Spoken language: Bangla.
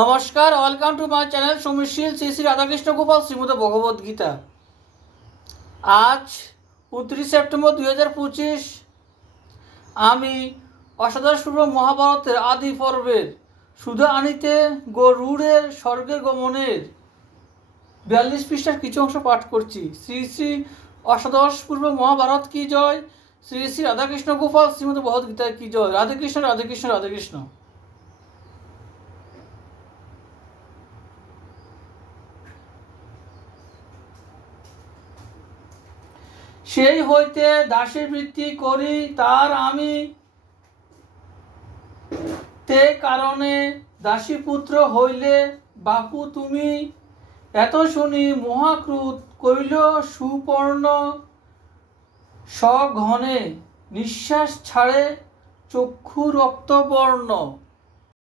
নমস্কার, welcome to my channel Samirshil Shri Shri Radhakrishna Gopal Shrimad Bhagavad Gita. আজ 29 সেপ্টেম্বর 2025 আমি অষ্টাদশপূর্ব মহাভারতের আদি পর্বের সুধা আনিতে গরুড়ের স্বর্গে গমনের 42 পৃষ্ঠার কিছু অংশ পাঠ করছি। শ্রী শ্রী অষ্টাদশপূর্ব মহাভারত কি জয়, শ্রী শ্রী রাধাকৃষ্ণ গোপাল শ্রীমদ ভগবদ গীতা কি জয়। রাধে কৃষ্ণ রাধে কৃষ্ণ রাধে কৃষ্ণ। সেই হইতে দাসী বৃত্তি করি তার আমি, তে কারণে দাসীপুত্র হইলে বাপু তুমি। এত শুনি মহাক্রুত কইল সুপর্ণ, সঘনে নিঃশ্বাস ছাড়ে চক্ষু রক্তবর্ণ।